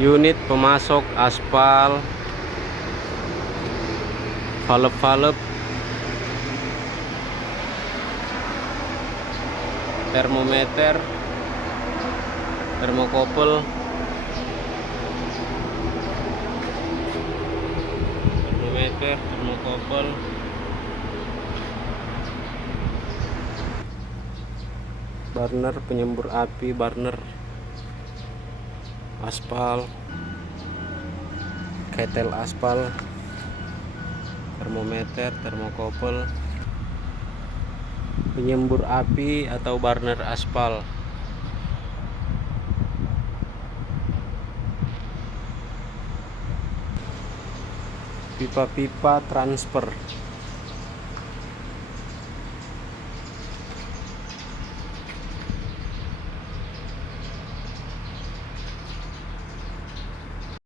unit pemasok aspal, valve, termometer, termokopel, burner penyembur api, burner aspal, ketel aspal, termometer, termokopel, penyembur api atau burner aspal, pipa-pipa transfer.